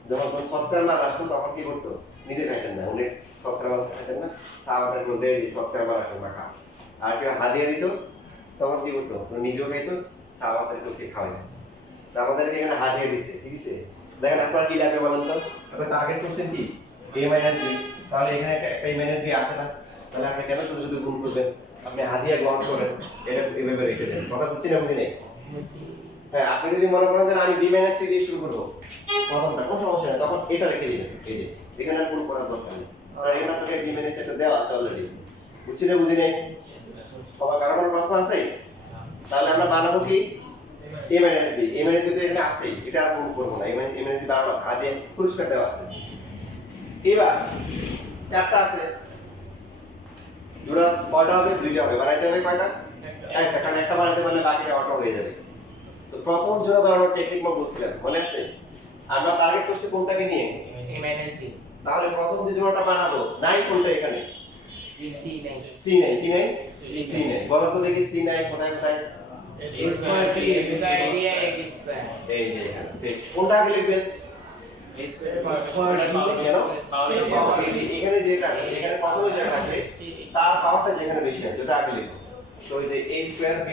যখন সৎকার মাল আসতো তখন কি করতো নিজে খাইতেন না উনি সৎকার মাল খাইতেন না সাহাবাদের মধ্যে এই সৎকার মাল আসতো না খাওয়া আর কেউ হাদিয়া দিত তখন কি করতো নিজেও খাইতো সাহাবাদেরকে খাওয়াইতো তা আমাদেরকে এখানে হাদিয়া দিছে ঠিক আছে দেখেন আপনার কি লাগবে বলেন তো আপনার টার্গেট করছেন কি a minus b তাহলে এখানে একটা a minus b আছে না তাহলে আপনি কেন শুধু শুধু গুণ করবেন আপনি হাদিয়া গ্রহণ করেন এটা এভাবে রেখে দেন কথা বুঝছেন না বুঝিনি হ্যাঁ আপনি যদি মনে করেন যে আমি b minus c দিয়ে শুরু করব প্রথমটা কোনো সমস্যা নেই তখন এটা রেখে দিবেন এই যে এখানে আর গুণ করার দরকার নেই কারণ এখানে আপনাকে b minus এটা দেওয়া আছে অলরেডি বুঝছেন না বুঝিনি সবার কারণ কোনো প্রশ্ন আছে তাহলে আমরা বানাবো কি a minus b তো এখানে আছে এটা আর গুণ করব না a minus b বানানো আছে হাদিয়া পুরস্কার দেওয়া আছে এবার চারটা আছে জোড়া কয়টা হবে দুইটা হবে বানাইতে হবে কয়টা একটা কারণ একটা বানাতে পারলে বাকিটা অটো হয়ে যাবে তো প্রথম জোড়া বানানোর টেকনিক মই বলছিলাম মনে আছে আমরা টার্গেট করছি কোনটাকে নিয়ে a minus b তাহলে প্রথম যে জোড়াটা বানাবো নাই কোনটা এখানে c c নাই c নাই কি নাই c নাই বলো তো দেখি c নাই কোথায় কোথায় square b square b x square এই যে এখানে বেশ কোনটা আগে লিখবেন কেন এখানে যেটা এখানে প্রথমে যেটা থাকবে তার পাওয়ারটা যেখানে বেশি আছে ওটা আগে লিখুন তো ওই যে a স্কয়ার b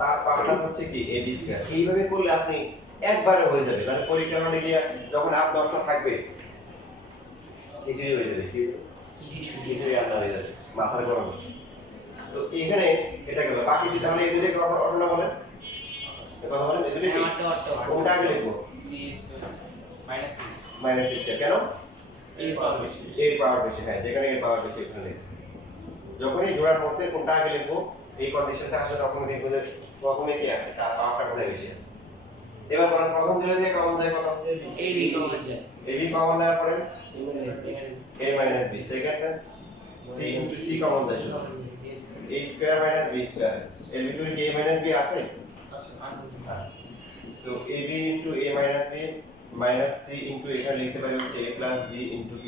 তার পাওয়ারটা হচ্ছে কি ab স্কয়ার এইভাবে করলে আপনি একবারে হয়ে যাবে মানে পরীক্ষার হলে গিয়ে যখন আপ 10টা থাকবে কিছুই হয়ে যাবে কিছুই আর না হয়ে যাবে মাথার গরম তো এখানে এটা গেল বাকি দি তাহলে এই দুটোকে অটো না বলেন কথা বলেন এই দুটোকে কোনটা আগে লিখবো c square minus 6 minus square কেন এর পাওয়ার বেশি এর পাওয়ার বেশি হ্যাঁ যেখানে এর পাওয়ার বেশি এখানে লিখবো যখনই জোড়ার মধ্যে কোনটা আগে লিখবো এই কন্ডিশনটা আসলে তখন দেখবো যে প্রথমে কি আছে তার পাওয়ারটা কোথায় বেশি আছে এবার বলেন প্রথম দিলে থেকে কমন যায় কত এবি কমন যায় ab কমন নেওয়ার পরে a a minus b second c into c common যায় শুধু a square minus b square এর ভিতরে কি a minus b আছে so ab into a minus b minus c into এখানে লিখতে পারি হচ্ছে a plus b into b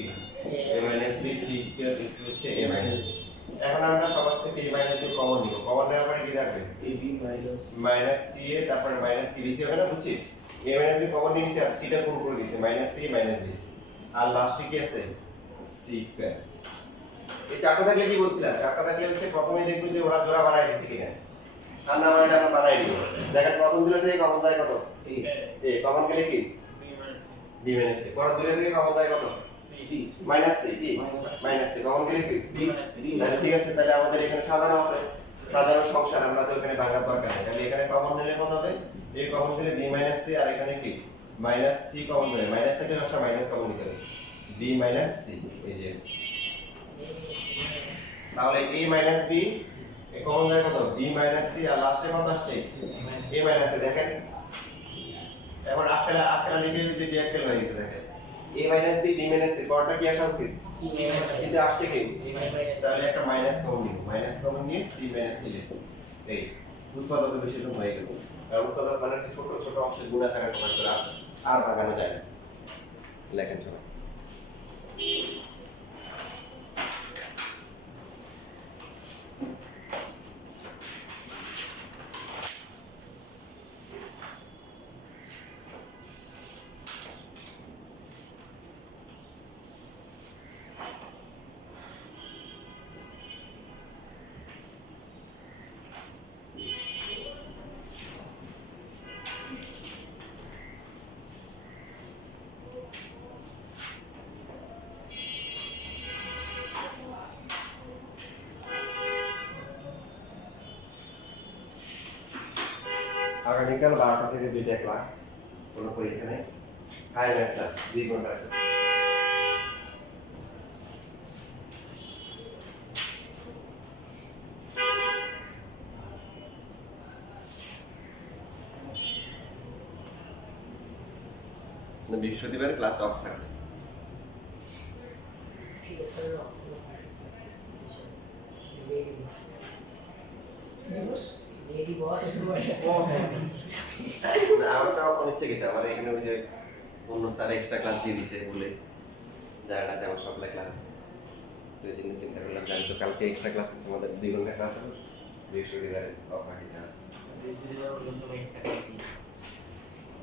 a minus b c square into হচ্ছে a minus b এখন আমরা সবার থেকে a minus b কমন নিব কমন নেওয়ার পরে কি থাকবে ab minus c এ তারপরে minus c bc হবে না বুঝছি a minus b কমন নিয়ে নিছে আর c টা গুণ করে দিয়েছে minus c minus bc আর লাস্টে কি আছে c স্কয়ার এই চারটা থাকলে কি বলছিলাম চারটা থাকলে হচ্ছে প্রথমে দেখব যে ওরা জোড়া বানাই দিয়েছে কিনা আর না মানে আমরা বানাই দিব দেখেন প্রথম দিলে থেকে কমন যায় কত a কমন গেলে কি b minus c পরের দিলে থেকে কমন যায় কত মাইনাস c কি মাইনাস c কমন গেলে কি তাহলে ঠিক আছে তাহলে আমাদের এখানে সাধারণ আছে সাধারণ সংখ্যার আমরা তো এখানে ভাঙার দরকার নেই তাহলে এখানে কমন নিলে কত হবে a কমন গেলে b minus c আর এখানে কি মাইনাস c কমন যাবে মাইনাস থেকে আসলে মাইনাস কমন নিতে হবে b minus c এই যে তাহলে a minus b a common যায় কত b minus c আর লাস্টে কত আসছে a minus c দেখেন এখন আটকালা লিখে যে b আটকাল হয়ে গেছে দেখেন a minus b b minus c পরটা কি আসা উচিত কিন্তু আসছে কি তাহলে একটা মাইনাস কমন নিব মাইনাস কমন নিয়ে c minus c লিখব এই উৎপাদক বেশি তো হয়ে গেল কারণ উৎপাদক মানে হচ্ছে ছোট ছোট অংশের গুণাকারে প্রকাশ করে আর ভাঙানো যায় না লেখেন চলো আগামীকাল 12টা থেকে 2টা ক্লাস কোনো পরীক্ষা নেই হাই ক্লাস 2 ঘন্টা বৃহস্পতিবার ক্লাস অফ থাকবে আমারটা অনিচ্ছে গেতে আমার এখানে ওই যে অন্য স্যার এক্সট্রা ক্লাস দিয়ে দিছে বলে যায় না যেমন সবগুলো ক্লাস আছে তো এই জন্য চিন্তা করলাম যে আমি তো কালকে এক্সট্রা ক্লাস তোমাদের 2 ঘন্টা ক্লাস হবে বৃহস্পতিবারে অফ রাখি না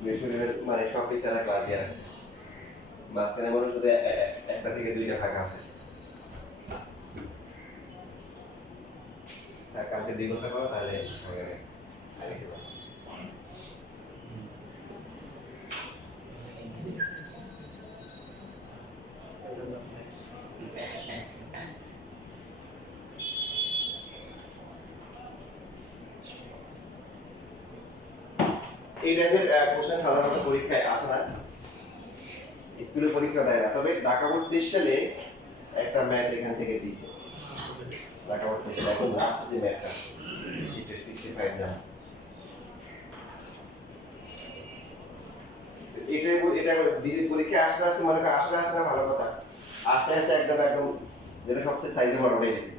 বৃহস্পতিবার মানে সব টিচাররা ক্লাস দিয়ে আছে মাঝখানে মনে শুধু একটা থেকে 2টা ফাঁকা আছে কালকে 2 ঘন্টা করো তাহলে হবে না এই টাইপের কোশ্চেন সাধারণত পরীক্ষায় আসে না স্কুলে পরীক্ষা দেয় না তবে ঢাকা বোর্ড 23 সালে একটা ম্যাথ এখান থেকে দিয়েছে ঢাকা বোর্ড 23 সালে এখন লাস্ট যে ম্যাথটা শীটের 65 না এটা দিদি পরীক্ষা আসতে আসতে মনে হয় আসলে আসে না ভালো কথা আসতে আসতে একদম যেটা সবচেয়ে সাইজে বড় হয়ে গেছে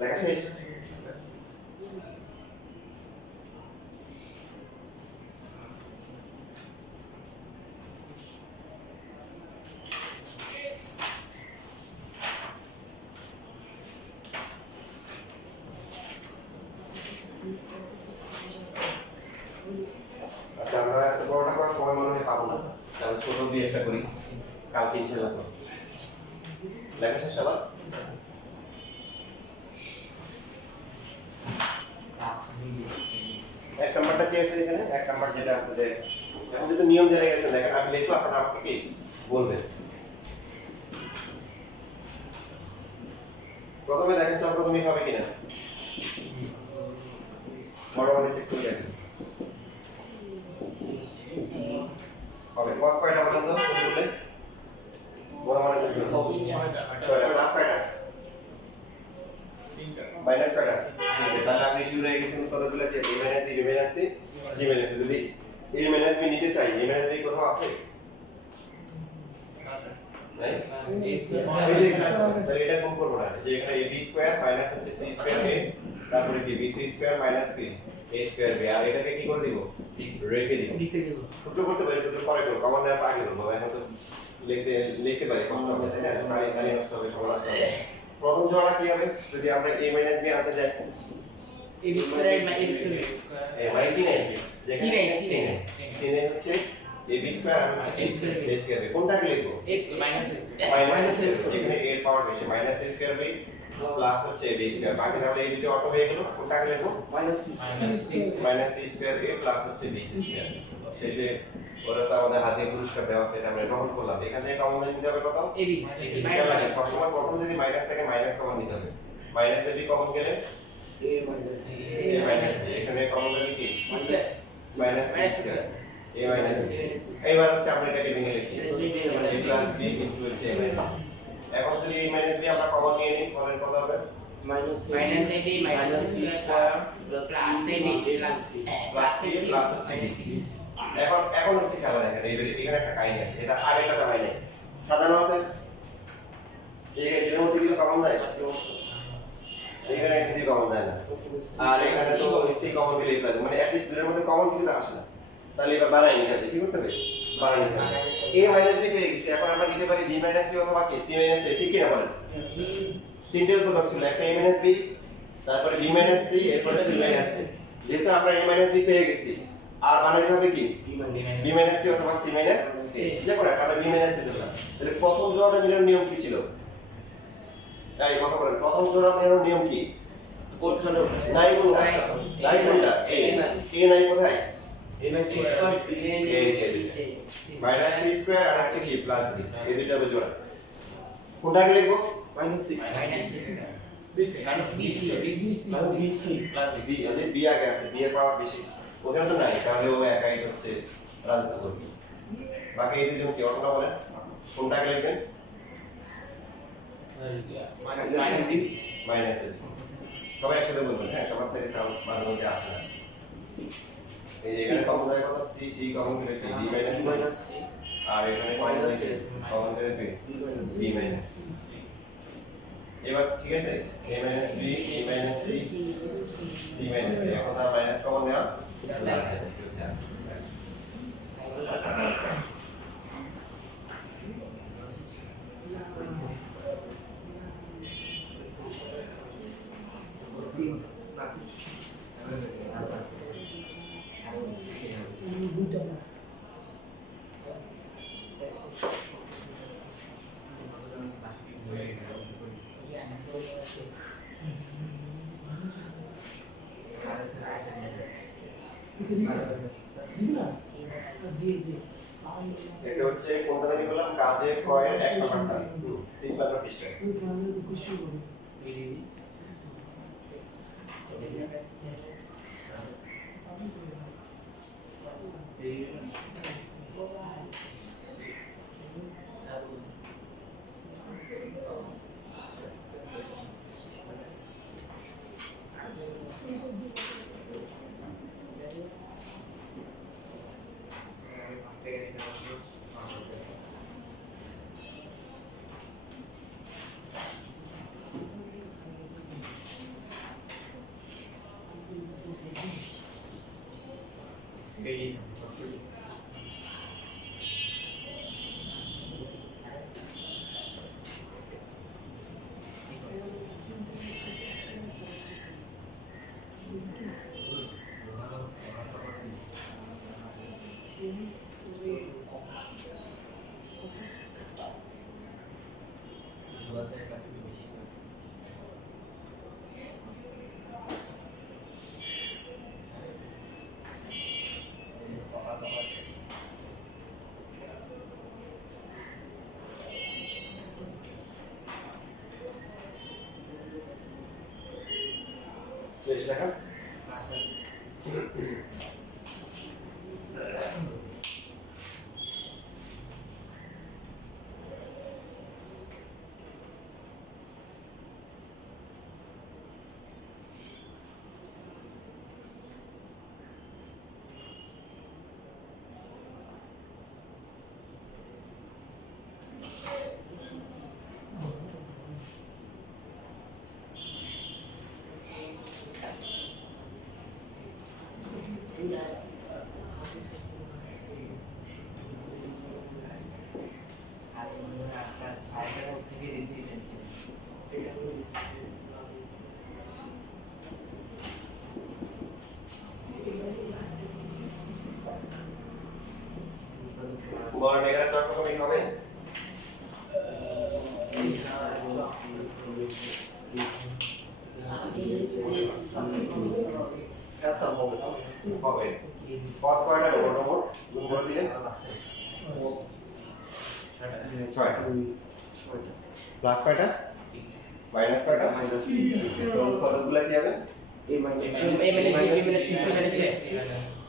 লেখা শেষ চেষ্টা করি কালকে ইনশাআল্লাহ করব। লেখা শেষ আবার এক নাম্বারটা কি আছে এখানে? এক নাম্বার যেটা আছে যে এখন যেহেতু নিয়ম জেনে গেছেন, দেখেন আমি লিখবো, আপনারা আমাকে কি বলবেন। প্রথমে দেখেন চক্রভূমি হবে কিনা, বড় মানে চেক করে দেখেন হবে। কত কয়টা বলেন তো বলে বড় মানে কয়টা প্লাস কয়টা মাইনাস কয়টা? তাহলে আপনি শুরু হয়ে গেছেন কতগুলো যে a minus b b minus c c minus d। যদি a মাইনাস b নিতে চাই, a মাইনাস b কোথাও আছে? নাই? তাহলে এটা কোন করব না, যে এখানে ab স্কয়ার মাইনাস হচ্ছে c স্কয়ার a, তারপরে কি bc স্কয়ার মাইনাস কি a স্কয়ার b, আর এটাকে কি করে দিব? রেখে দিব। সূত্র করতে পারি, সূত্র পরে করব, কমন নেওয়ার আগে করব। এখন তো লিখতে পারি, কষ্ট হবে তাই না? গাড়ি নষ্ট হবে, সময় নষ্ট হবে। প্রথম জোড়াটা কি হবে? যদি আমরা a মাইনাস b আনতে যাই, ab square minus b a minus c নাই, C নাই, c নাই, c নাই হচ্ছে ab স্কয়ার আর হচ্ছে a স্কয়ার। কোনটাকে লিখবো? মাইনাস মাইনাস a স্কয়ার, যেখানে a এর পাওয়ার বেশি, minus a square b plus হচ্ছে ab স্কয়ার। বাকি তাহলে এই দুটো অটো হয়ে গেল। কোনটাকে লিখবো? Minus c square a plus হচ্ছে b স্কয়ার। শেষে ওরা তো আমাদের হাতে পুরস্কার দেওয়া আছে, এটা আমরা গ্রহণ করলাম। এখান থেকে কমন নিতে হবে কত? ab এটা লাগে সবসময় প্রথম যদি মাইনাস থাকে মাইনাস কমন নিতে হবে। মাইনাস ab কমন গেলে a মাইনাস b, এখানে কমন যাবে কি c square minus c square a minus b। এইবার হচ্ছে আমরা এটাকে ভেঙে লিখি a প্লাস b ইনটু হচ্ছে a মাইনাস। এখন যদি a মাইনাস b আমরা কমন নিয়ে নিই, তাহলে কত হবে? Minus ab minus c square plus ab plus c plus হচ্ছে b। এখন হচ্ছে খেলা দেখেন, এখানে একটা কাহিনী আছে, এটা আগেটা দেওয়া নাই, সাজানো আছে। এই এর মধ্যে কিছু কমন দেয়, এখানে কিছু কমন দেয় না, আর এখানে তো সি কমন গেলে প্লাস, মানে অ্যাট লিস্ট দুটোর মধ্যে কমন কিছু তো আসে না। তাহলে এবার বানাই নিতে হবে, কি করতে হবে? বানাই নিতে হবে। a মাইনাস b পেয়ে গেছি, এখন আমরা নিতে পারি b মাইনাস c অথবা কি c মাইনাস a, ঠিক কি না বলেন? তিনটে উৎপাদক ছিল, একটা a মাইনাস b, তারপরে b মাইনাস c, এরপরে c মাইনাস a। যেহেতু আমরা a মাইনাস b পেয়ে গেছি, আর বানাইতে হবে কি b মাইনাস c অথবা c মাইনাস a, যে কোনো একটা। আমরা b মাইনাস c দিলাম। তাহলে প্রথম জোড়াটা মিলানোর নিয়ম কি ছিল? এই কথা বলেন, প্রথম জোড়া মিলানোর নিয়ম কি? নাই কোনটা? নাই কোনটা? a নাই কোথায়? মাইনাস c স্কয়ার আর হচ্ছে কি প্লাস b, এই দুইটা হবে জোড়া। কোনটাকে লিখবো? Minus c minus bc b, আছে b আগে আছে, b এর পাওয়ার বেশি, ওখানে তো নাই, তাহলে ও একাই হচ্ছে রাজত্ব করবে। বাকি এই দুজন কি অটোটা বলেন, কোনটাকে লিখবেন? Minus a। সবাই একসাথে বলবেন, হ্যাঁ? সবার থেকে সাউন্ড মাঝে মধ্যে আসে না। এই যে এখানে কমন যায় কত? c কমন করে b মাইনাস c, আর এখানে কমন করে b মাইনাস c। এবার ঠিক আছে, a minus b, a minus c, c minus a, এখন আর মাইনাস কমন নেওয়া লাগবে না, একটু চাপ। এটা হচ্ছে কোনটা জানি বললাম, কাজের কয়ের এক নাম্বারটা, 3 নাম্বার পৃষ্ঠা। এই স্ট্রেস লেখা বলেন এখানে চট কত হবে হবে পদ কয়টা মোট গুণ করে দিলে 6টা প্লাস কয়টা মাইনাস কয়টা সো কতগুলো কি হবে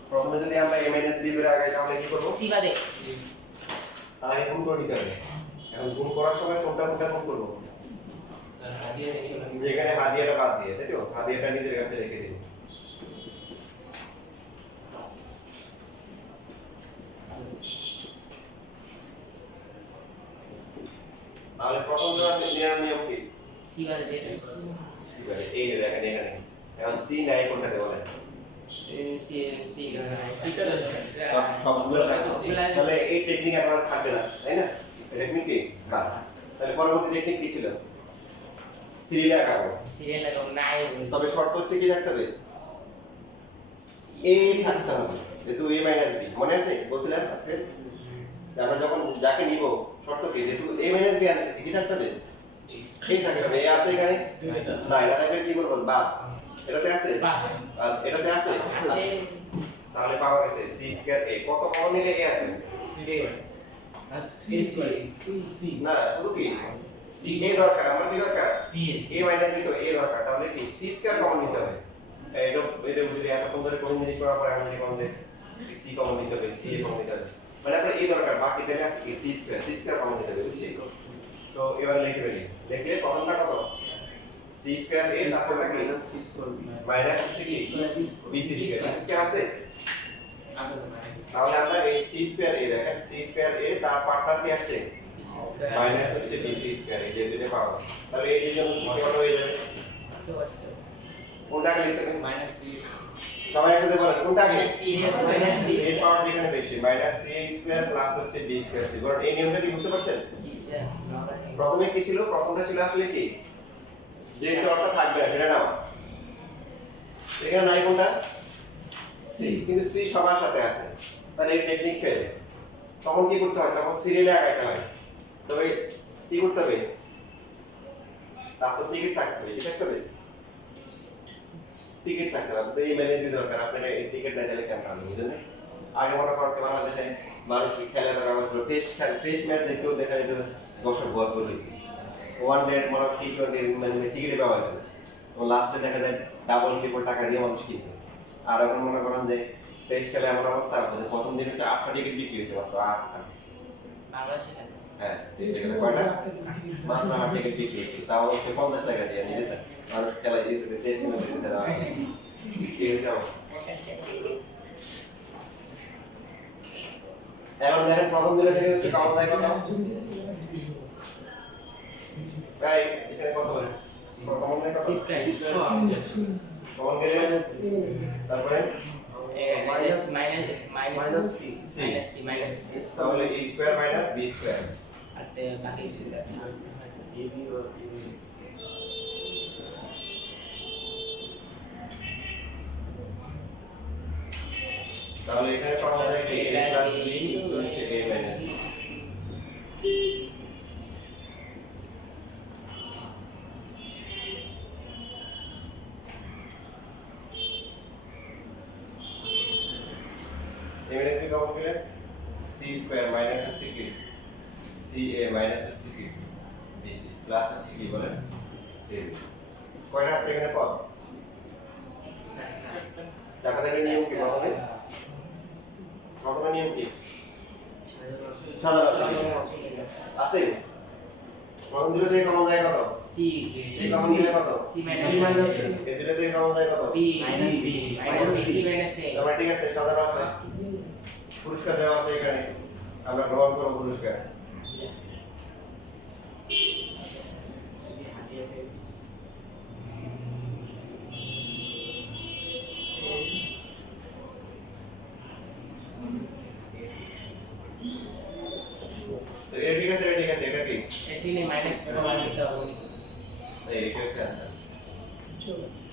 প্রথমে যদি আমরা a b বের আগে তাহলে কি করব সি বাদে তাহলে গুণ করে নিতে হবে এখন গুণ করার সময় কোনটা গুণ করব যেখানে হাদিয়াটা বাদ দিয়ে তাই তো হাদিয়াটা নিজের কাছে রেখে দিন তাহলে প্রথম জোড়া নেওয়ার নিয়ম কি সি বাদে সি বাদে এই যে দেখেন এখানে এখন সি নাই কোনটাতে বলেন সি সি সবগুলো তাহলে এই টেকনিক আপনার থাকবে না তাই না টেকনিক কি না তাহলে পরবর্তী টেকনিক কি ছিল সিরিয়াল আঁকাবো সিরিয়াল লাগাও নাই তবে শর্ত হচ্ছে কি থাকতে হবে এ থাকতে হবে যেহেতু a মাইনাস বি মনে আছে বলছিলাম আজকে যে আমরা যখন যাকে নিব শর্ত কি যেহেতু a মাইনাস বি আনতেছি কি থাকতে হবে ঠিক থাকতে হবে এ আছে এখানে না এটা থাকলে কি করব বাদ এটাতে আছে বাদ এটাতে আছে তাহলে পাওয়া গেছে c স্কয়ার a কত কমন নিলে a আসবে না শুধু কি c a দরকার আমার কি দরকার a মাইনাস b তো a দরকার তাহলে কি c স্কয়ার কমন নিতে হবে এটা বুঝলি এতক্ষণ ধরে কোন জিনিস করার পরে আমি যদি কোন যে c কমন নিতে হবে c কমন নিতে হবে মানে আপনার a দরকার বাকি তাহলে আছে কি c স্কয়ার কমন নিতে হবে বুঝছি তো এবার লিখে ফেলি লিখলে প্রথমটা কত c স্কয়ার a তারপরটা কি মাইনাস হচ্ছে কি b c স্কয়ার আছে তাহলে আমরা এই c স্কয়ার a দেখেন c স্কয়ার a তার পার্টনার কি আসছে মাইনাস হচ্ছে b c স্কয়ার এই যে দুটো পাবো তাহলে এই দুজন কত হয়ে যাবে কোনটাকে লিখতে হবে মাইনাস সি সবাই একসাথে বলেন কোনটাকে মাইনাস সি এর পাওয়ার যেখানে বেশি মাইনাস c স্কয়ার প্লাস হচ্ছে b স্কয়ার c বলেন এই নিয়মটা কি বুঝতে পারছেন প্রথমে কি ছিল প্রথমটা ছিল আসলে কি যে চরটা থাকবে না সেটা নাও এখানে নাই কোনটা c কিন্তু c সবার সাথে আছে তাহলে এই টেকনিক ফেল তখন কি করতে হয় তখন সিরিয়ালে আগাইতে হয় তবে কি করতে হবে তার তো টিকিট থাকতে হবে কি থাকতে হবে টিকিট থাকতে হবে তো এই ম্যানেজবি দরকার আপনার এই টিকিট না দিলে কেমন হবে বুঝলেন আগে মনে করেন বাংলাদেশে মানুষ খেলা ধরা হয়েছিল টেস্ট ম্যাচ দেখতেও দেখা যেত দর্শক ভর করে ওয়ান ডে মনে হয় মানে টিকিটে পাওয়া যায় এবং লাস্টে দেখা যায় ডাবল ট্রিপল টাকা দিয়ে মানুষ কিনবে আর এখন মনে করেন যে টেস্ট খেলে এমন অবস্থা যে প্রথম দিন হচ্ছে 8টা টিকিট বিক্রি হয়েছে মাত্র 8টা বাংলাদেশে হ্যাঁ সেখানে কয়টা মাত্র 8 টিকিট বিক্রি হয়েছে তাও হচ্ছে 50 টাকা দিয়ে নিয়েছে মানুষ খেলা জিতে টেস্ট ম্যাচ দিতে না কি হয়েছে অবস্থা এখন দেখেন প্রথম দিনে থেকে হচ্ছে কমন দেয় কত ভাই এখানে কত বলে কমন দেয় কত কমন গেলে তারপরে মাইনাস সি তাহলে a square minus b square আর তে বাকি তাহলে এখানে পাওয়া যায় কি a প্লাস b হচ্ছে a মাইনাস এবারে কি কমন গেলে c স্কয়ার মাইনাস হচ্ছে কি ca মাইনাস হচ্ছে কি bc প্লাস হচ্ছে কি বলেন a কয়টা আছে এখানে পদ চারটা থেকে নিয়ম কি প্রথমে নিয়ম কি সাধারণ আছে প্রথম দুটো থেকে কমন যায় কত সি সি কমন দিলে কত সি মাইনাস এই দুটো থেকে কমন যায় কত বি মাইনাস সি মাইনাস এ তারপরে ঠিক আছে সাধারণ আছে পুরস্কার দেওয়া আছে এখানে আমরা গ্রহণ করব পুরস্কার তো এটা ঠিক আছে এটা কি এখানে মাইনাস সমান দিতে হবে এই এটা হচ্ছে answer।